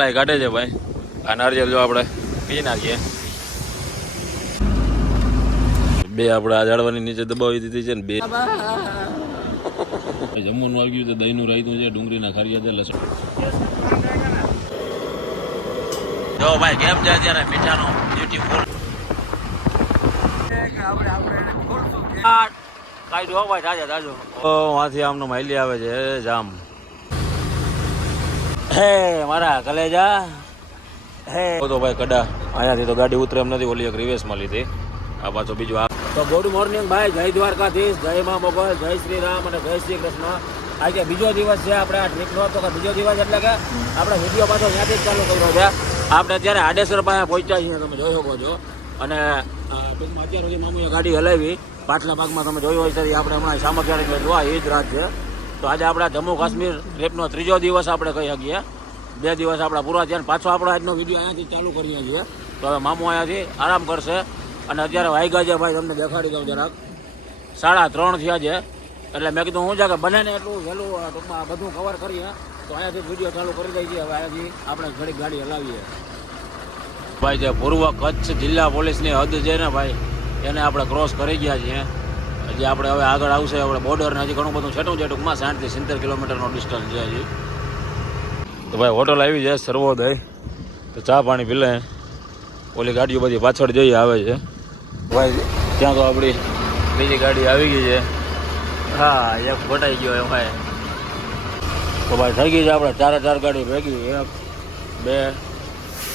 ભાઈ કાઢે છે ભાઈ. આ નારિયેળ જો આપણે પી નાખીએ. બે આપણે આ ઝાડવાની નીચે દબાવી દીધી છે ને બે જમવાનું આવી ગયું છે. દહીંનું રાયતું છે, ડુંગળીના ખારિયા છે, લસણ. જો ભાઈ કેમ છે અત્યારે મીઠાનો બ્યુટીફુલ વાંથી આમનો માયલી આવે છે જામ. હે મારા કલેજા હે તો ભાઈ કડા અહીંયાથી તો ગાડી ઉતરે એમ નથી. ઓલી એક રિવેશમાં લીધી. આ પાછો બીજું આ તો ગુડ મોર્નિંગ ભાઈ. જય દ્વારકાધીશ, જય મા મોગલ, જય શ્રી રામ અને જય શ્રી કૃષ્ણ. આજે બીજો દિવસ છે આપણે આ ટ્રીપનો. તો બીજો દિવસ એટલે કે આપણે વિડીયો પાછો ત્યાંથી જ ચાલુ કર્યો છે. આપણે અત્યારે આડેસર પાસે પહોંચ્યા છીએ, તમે જોઈ શકો છો. અને ટૂંકમાં અત્યાર સુધી મામુએ ગાડી હલાવી. પાછલા ભાગમાં તમે જોયું હોય છે આપણે હમણાં સામગ્રી જોવા એ જ રાત છે. તો આજે આપણા જમ્મુ કાશ્મીર ટ્રીપનો ત્રીજો દિવસ આપણે કહી શકીએ. 2 દિવસ આપણા પૂરા થયા. પાછો આપણો આજનો વિડીયો અહીંયાથી ચાલુ કરીએ છીએ. તો હવે મામુ અહીંયાથી આરામ કરશે. અને અત્યારે વાગ્યા છે ભાઈ, તમને દેખાડી દઉં જરાક 3:30 થયા છે. એટલે મેં કીધું હું છે કે બને ને એટલું વહેલું ટૂંકમાં બધું કવર કરીએ. તો અહીંયાથી વિડીયો ચાલુ કરી દઈએ છીએ. હવે અહીંયાથી આપણે ઘડી ગાડી હલાવીએ ભાઈ. જે પૂર્વ કચ્છ જિલ્લા પોલીસની હદ છે ને ભાઈ, એને આપણે ક્રોસ કરી ગયા છીએ. હજી આપણે હવે આગળ આવશે આપણે બોર્ડરને. હજી ઘણું બધું છેટું છે. ટૂંકમાં 60 થી 70 કિલોમીટરનો ડિસ્ટન્સ છે હજી. તો ભાઈ હોટલ આવી જાય સર્વોદય. તો ચા પાણી પી લે. ઓલી ગાડીઓ બધી પાછળ જઈ આવે છે ભાઈ. ત્યાં તો આપણી બીજી ગાડી આવી ગઈ છે. હા એક ફોટાઈ ગયો એમાં. તો ભાઈ થઈ ગઈ છે આપણે 4 ગાડી ભેગી. 1 2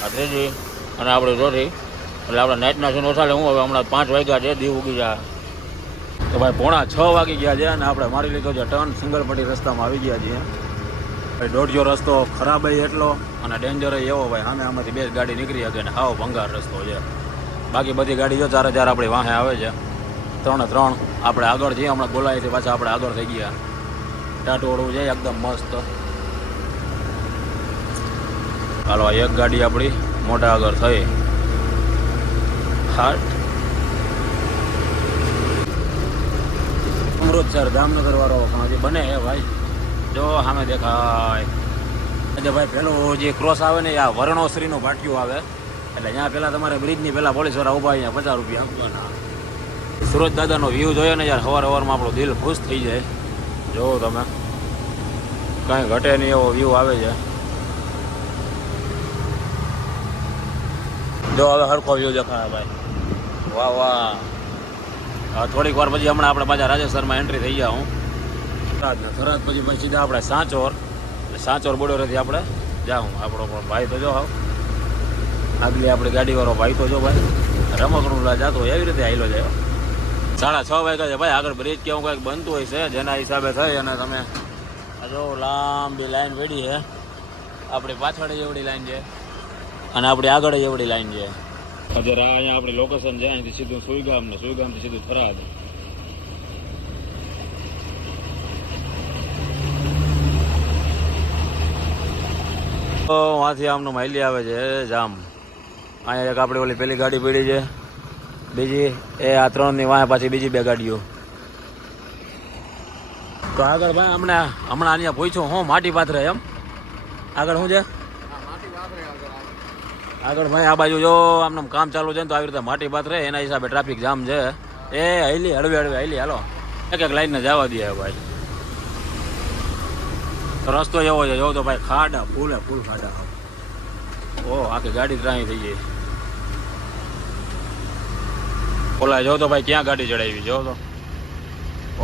આ ત્રીજી અને આપણે ચોથી. એટલે આપણે નાઇટના સીન ઓછા હું હવે હમણાં 5 વાગ્યા છે. દીવ ઉગી જાય. તો ભાઈ 5:45 વાગી ગયા છે. અને આપણે મારી લીધો છે ટર્ન. સિંગલ પટ્ટી રસ્તામાં આવી ગયા છીએ ભાઈ. દોઢિયો રસ્તો ખરાબ એટલો અને ડેન્જર એવો ભાઈ. સામે આમાંથી 2 ગાડી નીકળી શકે ને હાવ ભંગાર રસ્તો છે. બાકી બધી ગાડી જો 4 આપણી વાહે આવે છે. 3 આપણે આગળ જઈએ. હમણાં બોલાવીથી પાછા આપણે આગળ થઈ ગયા. ટાટોળું છે એકદમ મસ્ત. હાલો એક ગાડી આપણી મોટા આગળ થઈ. હાટ અમૃતસર જામનગર વાળો પણ હજી બને હે ભાઈ. જો સામે દેખાય એટલે ભાઈ પેલું જે ક્રોસ આવે ને આ વર્ણોશ્રીનું પાટિયું આવે. એટલે ત્યાં પેલા તમારે બ્રિજની પેલા પોલીસવાળા ઉભા અહીંયા 50 રૂપિયા આપવાના. સુરત દાદાનો વ્યૂ જોઈએ ને યાર, સવારમાં આપણું દિલ ખુશ થઈ જાય. જોવો તમે કાંઈ ઘટે નહીં એવો વ્યૂ આવે છે. જો હવે સરખો વ્યૂ દેખાય ભાઈ. વાહ વાહ. થોડીક વાર પછી હમણાં આપણે પાછા રાજસ્થાનમાં એન્ટ્રી થઈ ગયા. હું થરાદ પછી સીધા આપણે સાંચોર. સાંચોર બોર્ડરેથી આપણે જાઉં. આપણો પણ ભાઈ તો જો હાવ આગલી આપણી ગાડીવાળો ભાઈ તો જો ભાઈ રમકડું જાતો હોય એવી રીતે આવેલો જાય. 6:30 વાગ્યા છે ભાઈ. આગળ બ્રિજ કેવું કંઈક બનતું હોય છે. જેના હિસાબે થઈ અને તમે જો લાંબી લાઈન વેડી છે. આપણી પાછળ એવડી લાઈન છે અને આપણી આગળ એવડી લાઈન છે. અત્યારે અહીંયા આપણી લોકેશન છે. અહીંથી સીધું સુઈગામ ને સુઈગામથી સીધું થરાદ. વાંથી આમનું માયલી આવે છે જામ. અહીંયા એક આપણી ઓલી પેલી ગાડી પડી છે. બીજી એ આ 3ની વાંહે પાછી બીજી 2 ગાડીઓ. તો આગળ ભાઈ હમણાં અહીંયા પૂછ્યું હું માટી પાથરે એમ. આગળ શું છે આગળ ભાઈ? આ બાજુ જો આમનું કામ ચાલુ છે ને તો આવી રીતે માટી પાથરે. એના હિસાબે ટ્રાફિક જામ છે. એ હૈલી હળવે હૈલી હાલો. એક લાઈનને જવા દે ભાઈ. રસ્તો એવો છે જો તો ભાઈ. ખાડા ફૂલ ખાડા. ઓ આખી ગાડી ત્રાહી થઈ ગઈ. ઓલા જો તો ભાઈ ક્યાં ગાડી ચડાવી. જો તો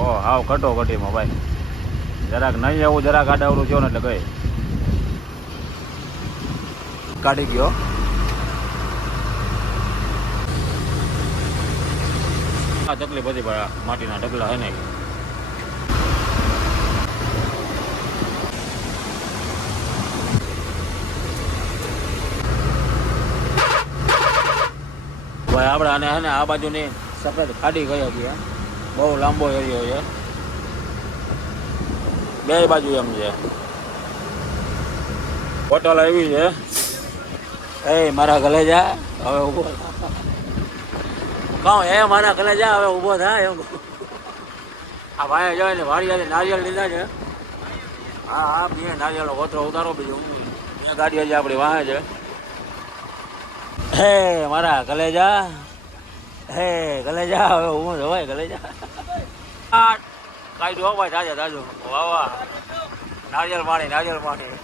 ઓ હાવ કટોકટીમાં ભાઈ. જરાક નહીં આવું જરાક આડાવડું થયો ને એટલે ગઈ કાઢી ગયો. આ તકલીફ હતી ભાઈ. માટીના ઢગલા હે ને ભાઈ. આપણે આને હે ને આ બાજુની સફેદ ખાડી ગઈ હતી. બહુ લાંબો એરિયો છે. 2 બાજુ એમ છે. હોટલ આવી છે. એ મારા ગલે જા હવે ઉભો. કહું એ મારા ગલે જા હવે ઉભો થાય એમ. આ ભાઈ જાય ને વાડી નારિયેળ લીધા છે. હા બે નારિયેળનો કોથળો ઉતારો બીજું. એ ગાડી હજી આપણી વાહે છે. હે મારા કલેજા, હે કલેજા, હવે હું જવાય કલેજા. કાઢ્યું હો ભાઈ, તાજા તાજો. વાહ વાહ, નારિયેળ પાણી, નારિયેળ પાણી.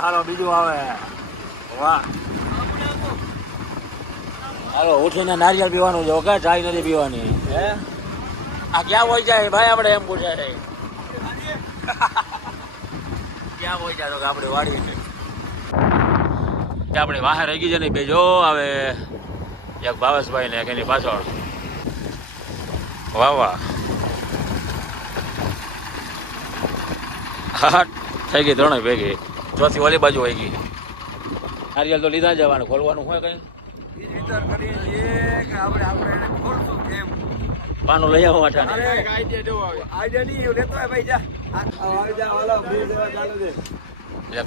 હાલો બીજું આવે. વાહ, હાલો ઉઠીને નારિયેળ પીવાનું છે. ઓકે, ચાય નથી પીવાની. હે આ ક્યાં હોય જાય ભાઈ? આપણે એમ પૂછે છે ક્યાં હોય જાય? તો કે આપણી વાડી છે. આપણી વાહે રહી ગઈ છે ને બે. જો હવે એક ભાવેશભાઈ ને એક એની પાછળ. વાહ વાહ, હા થઈ ગઈ ત્રણેય ભેગી. ચોથી ઓલી બાજુ વહી ગઈ. નારિયેળ તો લીધા જવાનું, ખોલવાનું હોય કઈ પાનું લઈ આવો એટલે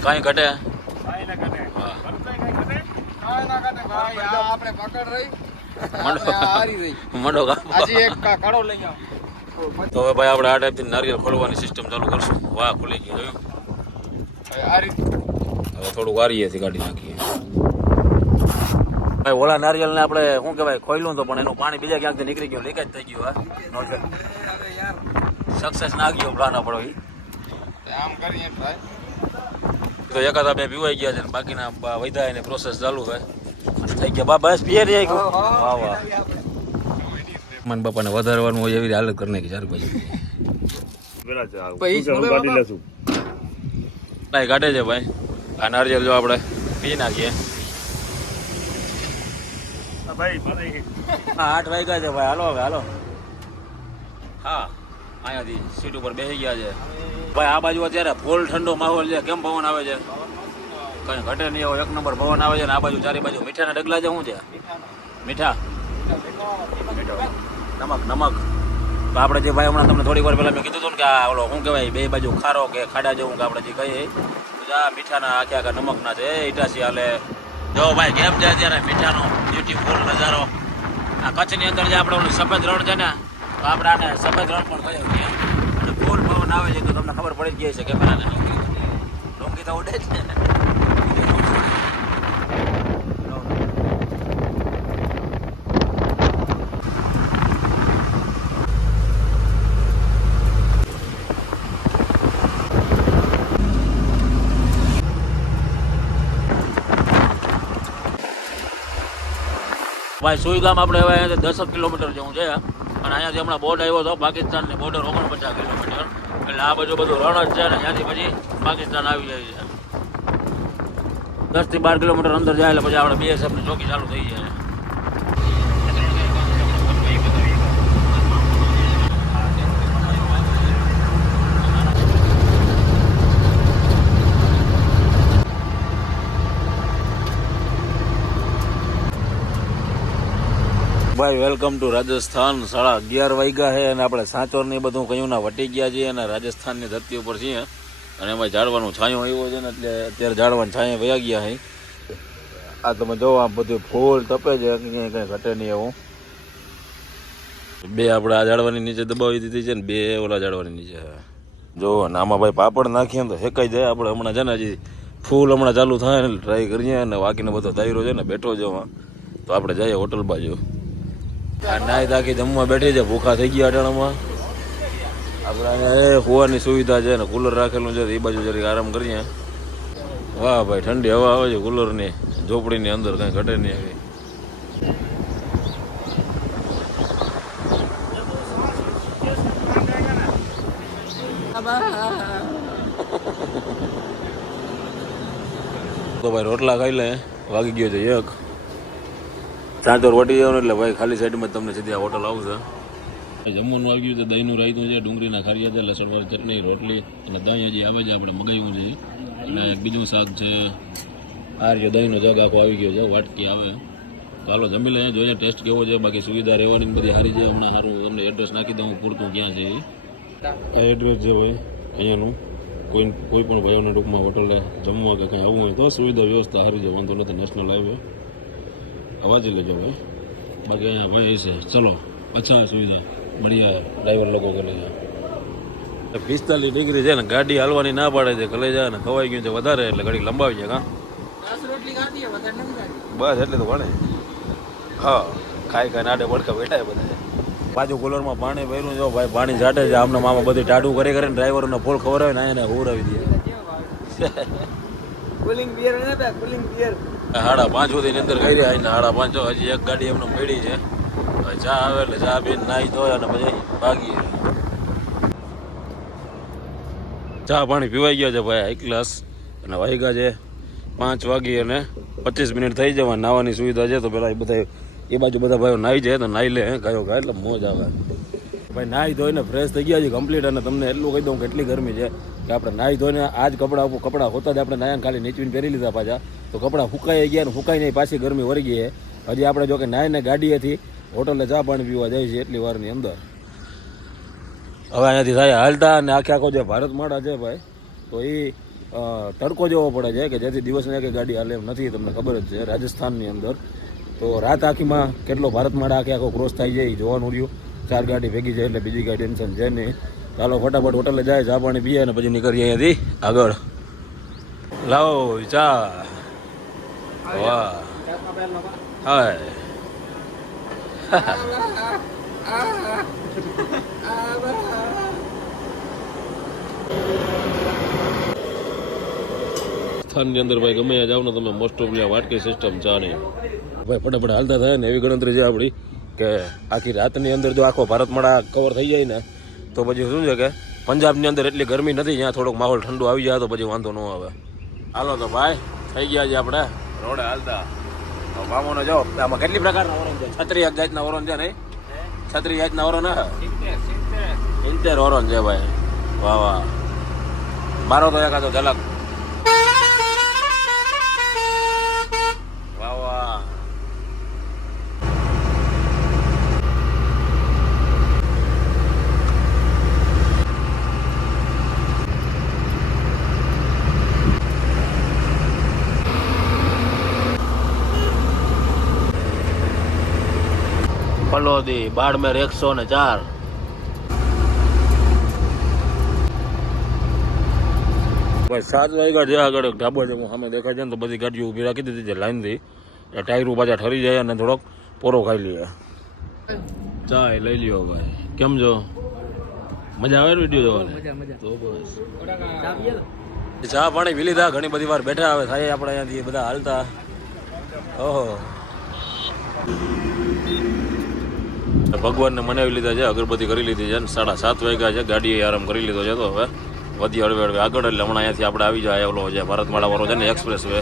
કઈ ઘટે. મંડો તો હવે ભાઈ આપણે આ ટાઈપથી નારિયેળ ખોલવાની સિસ્ટમ ચાલુ કરશું. વાહ, ખુલી ગયું. જોયું? હવે થોડુંક વારીએથી કાઢી નાખીએ. ભાઈ ઓલા નારિયેળને આપણે શું કહેવાય ખોલ્યું તો પણ એનું પાણી બીજા ક્યાંકથી નીકળી ગયું, લીકેજ થઈ ગયું. હા, સક્સેસ ના ગયો પ્લાન આપણો. આમ કરીએ તો એકાદા બે પીવાઈ ગયા છે ને બાકીના વધ્યા એની પ્રોસેસ ચાલુ છે. થઈ ગયા બસ પીએ રહી. વાહ વાહ, મન બાપાને વધારવાનું હોય એવી હાલત કરી નાખી. ચાર ભાઈ કાઢે છે ભાઈ. આ નારિયેળ જો આપણે પી નાખીએ. 8 વાગ્યા છે ભાઈ. હાલો હવે હાલો. હા, અહીંયાથી સીટ ઉપર બેસી ગયા છે ભાઈ. આ બાજુ અત્યારે ફૂલ ઠંડો માહોલ છે. કેમ પવન આવે છે? કઈ ઘટે નહીં એવો એક નંબર પવન આવે છે. ને આ બાજુ ચારે બાજુ મીઠાના ડગલા છે. શું છે? મીઠા નમક નમક. તો આપણે જે ભાઈ હમણાં તમને થોડીક વાર પહેલાં મેં કીધું હતું ને કે આ ઓલો શું કહેવાય બે બાજુ ખારો કે ખાડા જેવું કે આપણે જે કહીએ આ મીઠાના આખા આખા નમકના છે. ઇટાસી હાલે. જો ભાઈ કેમ છે અત્યારે મીઠાનો બ્યુટીફુલ નજારો. આ કચ્છની અંદર જે આપણે ઓલું સફેદ રણ છે ને, તો આપણે આને સફેદ રણ પણ કહીએ છીએ. અને ફૂલ પવન આવે છે તો તમને ખબર પડી જ ગઈ છે કે પેલા ડોંગી તો ઉડે જ ને. ભાઈ સુઈ ગામ આપણે હવે અહીંયાથી 10 કિલોમીટર જેવું છે. અને અહીંયાથી હમણાં બોર્ડ આવ્યો હતો પાકિસ્તાનની બોર્ડર 49 કિલોમીટર. એટલે આ બાજુ બધું રણ જ છે ને ત્યાંથી પછી પાકિસ્તાન આવી જાય છે. 10 થી 12 કિલોમીટર અંદર જાય એટલે પછી આપણે BSFની ચોકી ચાલુ થઈ જાય. ભાઈ વેલકમ ટુ રાજસ્થાન. 11:30 વાગ્યા છે અને આપણે સાંચોર ને બધું કયું ના વટી ગયા છીએ અને રાજસ્થાનની ધરતી ઉપર છીએ. અને એમાં ઝાડવાનું છાંયો આવ્યો છે ને એટલે અત્યારે ઝાડવાનું છાંયો વયા ગયા છે. આ તમે જોવો આ બધું ફૂલ તપે છે, કંઈ ઘટે નહીં એવું. બે આપણે આ ઝાડવાની નીચે દબાવી દીધી છે ને બે ઓલા ઝાડવાની નીચે. જો ને આમાં ભાઈ પાપડ નાખીએ ને તો હેકાઈ જાય. આપણે હમણાં છે ને હજી ફૂલ હમણાં ચાલુ થાય ને ટ્રાય કરીએ. અને બાકીનો બધો દાયરો છે ને બેઠો જવા તો આપણે જઈએ હોટલ બાજુ. આ નાઈ તાકી જમવા બેઠી છે. ભૂખા થઈ ગયા અટાણામાં. આપણે હોવાની સુવિધા છે ને કુલર રાખેલું છે. એ બાજુ જરીક આરામ કરીએ. વાહ ભાઈ ઠંડી હવા આવે છે કુલરની. ઝોપડીની અંદર કંઈ ઘટે નહીં આવી. તો ભાઈ રોટલા ખાઈ લે. વાગી ગયો છે 1. ચાંચોર વટી જવાનું એટલે ભાઈ ખાલી સાઈડમાં તમને સીધી આ હોટલ આવશે. જમવાનું આવી ગયું છે. દહીંનું રાયતું છે, ડુંગળીના ખારિયા છે, લસણવાળી ચટણી, રોટલી અને દહીં હજી આવે છે. આપણે મગાવ્યું છે. અને એક બીજું શાક છે. આ રહ્યો દહીંનો જગ આખો આવી ગયો છે. વાટકી આવે. તો હાલો જમી લે. જોઈએ ટેસ્ટ કેવો છે. બાકી સુવિધા રહેવાની બધી સારી છે. હમણાં સારું તમને એડ્રેસ નાખી દઉં પૂરતું ક્યાં છે. આ એડ્રેસ છે ભાઈ અહીંયાનું. કોઈ પણ ભાઈઓના ટૂંકમાં હોટલે જમવા કે કંઈ આવવું હોય તો સુવિધા વ્યવસ્થા સારી છે. વાંધો નથી. નેશનલ હાઈવે અવાજ લેજો ભાઈ. બાકી અહીંયા ભાઈ છે. ચલો અચ્છા સુવિધા बढ़िया है. ड्राइवर लोगों के लिए 45 ડિગ્રી છે ને ગાડી હાલવાની ના પાડે છે, કલેજા ને ખવાઈ ગયું છે વધારે એટલે ઘડી લંબાવી છે. બસ એટલે તો ભણે હા ખાઈ ખાઈ નાડે પડકા બેઠા બધા. બાજુ કુલરમાં પાણી ભર્યું જો ભાઈ, પાણી છાંટે છે આમને મામા બધી ટાટું કરી કરીને ડ્રાઈવરોને ફૂલ ખબર હોય ને એને ઉરાવી દે. કુલિંગ બિયર નતા, કુલિંગ બિયર 5:30 સુધી અંદર કરી રહ્યા ને 5:30 હજી એક ગાડી એમને પડી છે. ચા આવે એટલે ચા પીને નાહી ધોય અને પછી ભાગીએ. ચા પાણી પીવાઈ ગયા છે ભાઈ એક ગ્લાસ અને વાગ્યા છે 5 વાગી અને 25 મિનિટ થઈ જવા. નાવાની સુવિધા છે તો પેલા એ બધા એ બાજુ બધા ભાઈઓ નાહી જાય તો નાહી લે ગાયો ગાય એટલે મોજ આવે ભાઈ. નાહી ધોઈને ફ્રેશ થઈ ગયા છે કમ્પ્લીટ. અને તમને એટલું કહી દઉં કેટલી ગરમી છે કે આપણે નાહી ધોઈને આ જ કપડાં હોતા જ આપણે નાયા ખાલી નીચવીને પહેરી લીધા પાછા તો કપડાં ફૂંકાઈ ગયા ને ફૂંકાઈ નહીં પાછી ગરમી વળી ગઈ છે. હજી આપણે જો કે નાહીને ગાડીએથી હોટલે ચા પાણી પીવા જાય છે એટલી વારની અંદર. હવે અહીંયાથી થાય હાલતા અને આખો જે ભારત માળા છે ભાઈ તો એ તડકો જેવો પડે છે કે જેથી દિવસને કે ગાડી હાલે એમ નથી. તમને ખબર જ છે રાજસ્થાનની અંદર તો રાત આખીમાં કેટલો ભારત માળા આખો ક્રોસ થાય છે એ જોવાનું રહ્યું. 4 ગાડી ભેગી જાય એટલે બીજી કાંઈ ટેન્શન છે નહીં. ચાલો ફટાફટ હોટલે જાય ચા પાણી પીએ અને પછી નીકળીએ અહીંયાથી આગળ. લાવો ચા. વાહ હાય સ્થાનની અંદર ભાઈ ગમે જાવ ને તમે મોસ્ટ ઓફલી વાટકી સિસ્ટમ ચા નહીં ભાઈ ફટાફટ હાલતા થાય ને એવી ગણતરી છે આપણી કે આખી રાતની અંદર જો આખો ભારતમાળા કવર થઈ જાય ને તો પછી શું છે કે પંજાબની અંદર એટલી ગરમી નથી, જ્યાં થોડોક માહોલ ઠંડુ આવી જાય તો પછી વાંધો ન આવે. હાલો તો ભાઈ થઈ ગયા છે આપણે રોડે હાલતા. મામોને જો આમાં કેટલી પ્રકારના ઓરન છે, 36 જાતના ઓરન છે નહીં, 36 જાતના ઓરન હે 70 ઓરન છે ભાઈ. વાહ વાહ મારો તો એકાદો ઝલક. વાહ વાહ ફલોદી બાડમેર 104. ભાઈ 7 વાગ્યા છે. આગળ એક ઢાબો છે સામે દેખાય છે ને તો બધી ગાડીઓ ઊભી રાખી દીધી છે લાઈનથી. ટાયરો પાછા ઠરી જાય અને થોડોક પોરો ખાઈ લઈએ. ચા લઈ લ્યો ભાઈ. કેમ છો? મજા આવે વિડીયો જોવાની? તો બસ ચા પાણી પી લીધા, ઘણી બધી વાર બેઠા આવે થાય આપણે અહીંયાથી બધા હાલતા. ઓહો ભગવાનને મનાવી લીધા છે, અગરબત્તી કરી લીધી છે. 7:30 વાગ્યા છે, ગાડીએ આરામ કરી લીધો છે. તો હવે વધી હળવે આગળ એટલે હમણાં અહીંયાથી આપણે આવી જાય ઓલો જે ભારતમાળા વાળો છે ને એક્સપ્રેસ વે.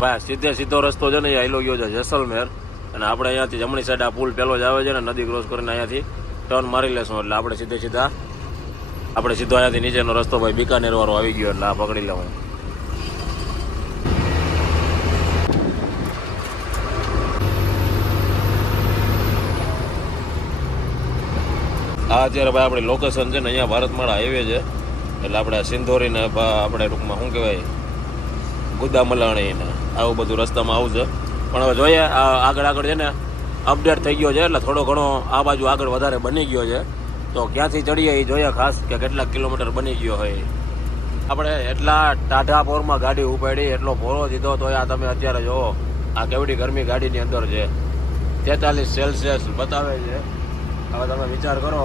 ભાઈ સીધો રસ્તો છે ને એ આયલો ગયો છે જેસલમેર. અને આપણે અહીંયાથી જમણી સાઈડ આ પુલ પેલો જ આવે છે ને નદી ક્રોસ કરીને અહીંયાથી ટર્ન મારી લેશું એટલે આપણે સીધો અહીંયાથી નીચેનો રસ્તો ભાઈ બિકાનેર વાળો આવી ગયો એટલે આ પકડી લેવું. આ અત્યારે ભાઈ આપણી લોકેશન છે ને અહીંયા ભારતમાળા હાઈવે છે એટલે આપણે સિંધોરીને આપણે ટૂંકમાં શું કહેવાય ગુદામલાણી ને આવું બધું રસ્તામાં આવું છે. પણ હવે જોઈએ આગળ છે ને અપડેટ થઈ ગયો છે એટલે થોડો ઘણો આ બાજુ આગળ વધારે બની ગયો છે. તો ક્યાંથી ચડીએ એ જોઈએ ખાસ કે કેટલાક કિલોમીટર બની ગયો હોય. આપણે એટલા ટાઢા પોરમાં ગાડી ઉપાડી એટલો પોરો દીધો તો આ તમે અત્યારે જુઓ આ કેવડી ગરમી ગાડીની અંદર છે. 43 સેલ્સિયસ બતાવે છે. હવે તમે વિચાર કરો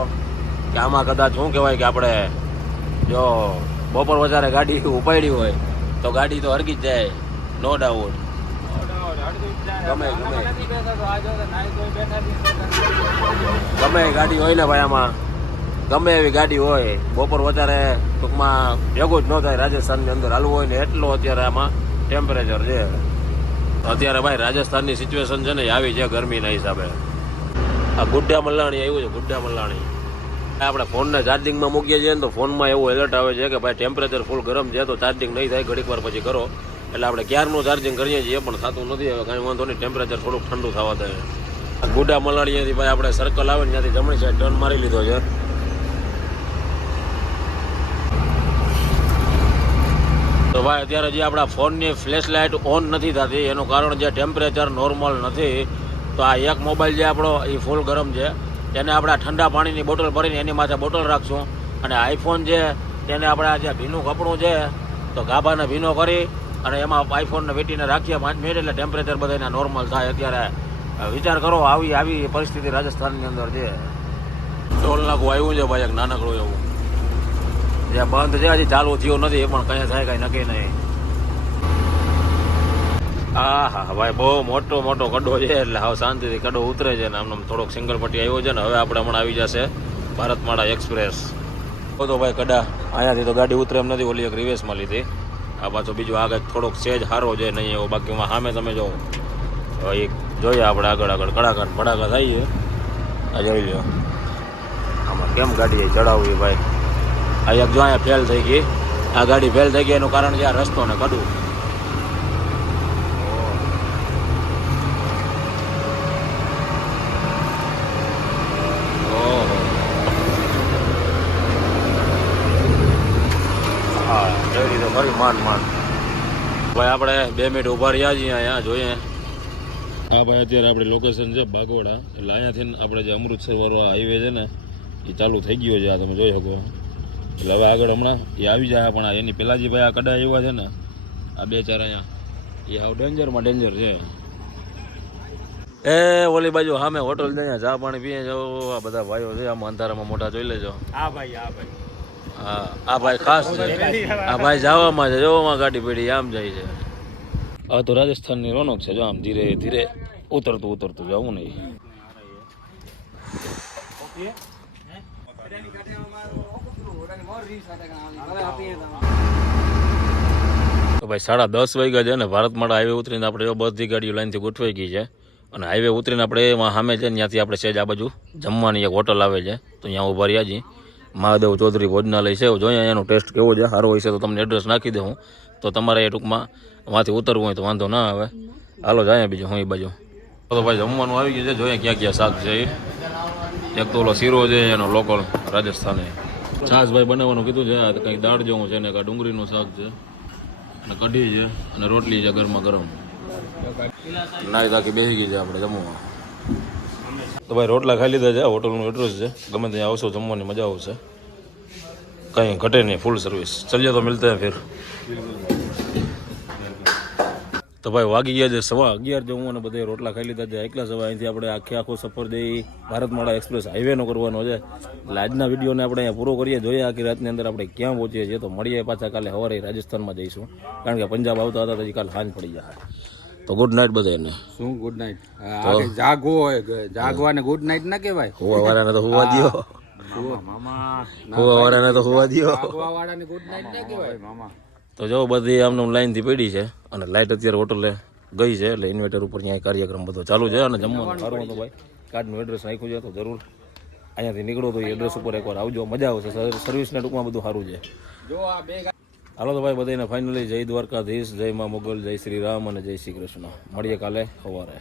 કે આમાં કદાચ શું કહેવાય કે આપણે જો બપોર વધારે ગાડી ઉપાડી હોય તો ગાડી તો હરકી જ જાય નો ડાઉટ. ગમે ગાડી હોય ને ભાઈ આમાં ગમે એવી ગાડી હોય બપોર વધારે ટૂંકમાં ભેગું જ ન થાય. રાજસ્થાનની અંદર હાલવું હોય ને એટલો અત્યારે આમાં ટેમ્પરેચર છે. અત્યારે ભાઈ રાજસ્થાનની સિચ્યુએશન છે ને આવી છે ગરમીના હિસાબે. આ ગુડ્ડા મલાણી આવ્યું છે, ગુડ્ડા મલાણી. આપણે ફોનને ચાર્જિંગમાં મૂકીએ છીએ ને તો ફોનમાં એવું એલર્ટ આવે છે કે ભાઈ ટેમ્પરેચર ફૂલ ગરમ છે તો ચાર્જિંગ નહીં થાય, ઘડીક વાર પછી કરો. એટલે આપણે ક્યારનું ચાર્જિંગ કરીએ છીએ પણ થતું નથી. હવે કાંઈ વાંધો નહીં, ટેમ્પરેચર થોડુંક ઠંડુ થવા દે. ગુડા મલાણીયાથી ભાઈ આપણે સર્કલ આવે ને ત્યાંથી જમણી સાઈડ ટર્ન મારી લીધો છે. તો ભાઈ અત્યારે જે આપણા ફોનની ફ્લેશ લાઇટ ઓન નથી થતી એનું કારણ જે ટેમ્પરેચર નોર્મલ નથી. તો આ એક મોબાઈલ જે આપણો એ ફૂલ ગરમ છે તેને આપણે આ ઠંડા પાણીની બોટલ ભરીને એની માથે બોટલ રાખશું. અને આઈફોન છે તેને આપણે આ જે ભીનું કપડું છે તો ગાભાને ભીનો કરી અને એમાં આઈફોનને વીંટીને રાખીએ 5 મિનિટ એટલે ટેમ્પરેચર બધાના નોર્મલ થાય. અત્યારે વિચાર કરો આવી પરિસ્થિતિ રાજસ્થાનની અંદર છે. ટોલ નાકું આવ્યું છે ભાઈ એક નાનકડું એવું જે બંધ છે, હજી ચાલુ થયું નથી, એ પણ કઈ થાય કઈ નક્કી નહીં. હા હા ભાઈ બહુ મોટો કડો છે એટલે હવે શાંતિથી કડો ઉતરે છે ને આમ થોડોક સિંગલ પટ્ટી આવ્યો છે ને હવે આપણે હમણાં આવી જશે ભારતમાળા એક્સપ્રેસ. તો ભાઈ કડા અહીંયાથી તો ગાડી ઉતરે એમ નથી, ઓલી એક રિવેસમાં લીધી. આ પાછો બીજું આગળ થોડોક સેજ સારો છે નહીં એવો, બાકીમાં સામે તમે જો એ જોઈએ આપણે આગળ કડાકા ભડાકા થઈએ. આ જોઈ લો આમાં કેમ ગાડી ચડાવવી ભાઈ. આ એક જો અહીંયા ફેલ થઈ ગઈ, આ ગાડી ફેલ થઈ ગઈ એનું કારણ છે આ રસ્તો ને કડું. માંડ ભાઈ આપણે 2 મિનિટ ઉભા રહ્યા છીએ અહીંયા જોઈએ. હા ભાઈ અત્યારે આપણી લોકેશન છે બાગોડા, એટલે અહીંયાથી આપણે જે અમૃતસર વાળો હાઈવે છે ને એ ચાલુ થઈ ગયો છે, આ તમે જોઈ શકો. એટલે હવે આગળ હમણાં એ આવી જાય, પણ એની પહેલાં જે ભાઈ આ કડા એવા છે ને આ 2-4 અહીંયા એ હાવ ડેન્જરમાં ડેન્જર છે. એ ઓલી બાજુ સામે હોટલ છે, અહીંયા ચા પાણી પીએ જો આ બધા ભાઈઓ છે આમાં અંધારામાં મોટા જોઈ લેજો. હા ભાઈ હા આ ભાઈ ખાસ છે, આ ભાઈ જવામાં છે જોવામાં ગાડી પડી આમ જાય છે. આ તો રાજસ્થાનની રોનક છે જો આમ ધીરે ધીરે ઉતરતું જવું નહીં. તો ભાઈ 10:30 વાગ્યા છે ને ભારતમાળા હાઈવે ઉતરીને આપણે જો બધી ગાડીઓ લાઈનથી ગોઠવાઈ ગઈ છે. અને હાઈવે ઉતરીને આપણે એમાં સામે છે ત્યાંથી આપણે સેજ આ બાજુ જમવાની એક હોટલ આવે છે તો ત્યાં ઉભા રહ્યા છીએ. મહાદેવ ચૌધરી ભોજનાલય છે, જોઈએ એનો ટેસ્ટ કેવો છે, સારો હોય છે તો તમને એડ્રેસ નાખી દઉં. તો તમારે એ ટૂંકમાં વાંથી ઉતરવું હોય તો વાંધો ના આવે. હાલો જાય બીજું હું એ બાજુ. તો ભાઈ જમવાનું આવી ગયું છે, જોઈએ ક્યાં શાક છે. એક તો ઓલો શીરો છે એનો લોકલ રાજસ્થાની. છાશ ભાઈ બનાવવાનું કીધું છે, કંઈક દાળ જેવું છે ને કાંઈ ડુંગળીનું શાક છે અને કઢી છે અને રોટલી છે ગરમા ગરમ. નાઈ તાકી બેસી ગઈ છે આપણે જમવા. તો ભાઈ રોટલા ખાઈ લીધા છે, હોટલનું એડ્રેસ છે, ગમે ત્યાં આવશો જમવાની મજા આવશે, કંઈ ઘટે નહીં, ફૂલ સર્વિસ. ચલીએ તો મિલતે હૈ ફિર. તો ભાઈ વાગી ગયા છે 11:15 જેવું અને બધે રોટલા ખાઈ લીધા છે. એકલા સવા અહીંથી આપણે આખો સફર જઈ ભારતમાળા એક્સપ્રેસ હાઈવેનો કરવાનો છે. એટલે આજના વિડીયોને આપણે અહીંયા પૂરો કરીએ, જોઈએ આખી રાતની અંદર આપણે ક્યાં પહોંચીએ છીએ. તો મળીએ પાછા કાલે સવારે રાજસ્થાનમાં જઈશું, કારણ કે પંજાબ આવતા હતા પછી કાલે સાંજ પડી જાય. તો ગુડ નાઇટ બધાને. શું ગુડ નાઇટ? જાગવો હોય જાગવાને ગુડ નાઇટ ના કહેવાય. હોવા વાળાને તો હોવા દો મામા, હોવા વાળાને તો હોવા દો. જાગવા વાળાને ગુડ નાઇટ ના કહેવાય મામા. તો જો બધી આમને લાઈનથી પડી છે અને લાઇટ અત્યારે હોટલે ગઈ છે, એટલે ઇન્વર્ટર ઉપર ત્યાં કાર્યક્રમ બધો ચાલુ છે. અને જમવાનું સારું હતું ભાઈ, કાર્ડનું એડ્રેસ નાખ્યું છે તો જરૂર અહીંયાથી નીકળો તો એ એડ્રેસ ઉપર એકવાર આવજો, મજા આવશે. સર્વિસના ટૂંકમાં બધું સારું છે. હાલો તો ભાઈ બધાને ફાઇનલી જય દ્વારકાધીશ, જય મા મોગલ, જય શ્રી રામ અને જય શ્રી કૃષ્ણ. મળીએ કાલે સવારે.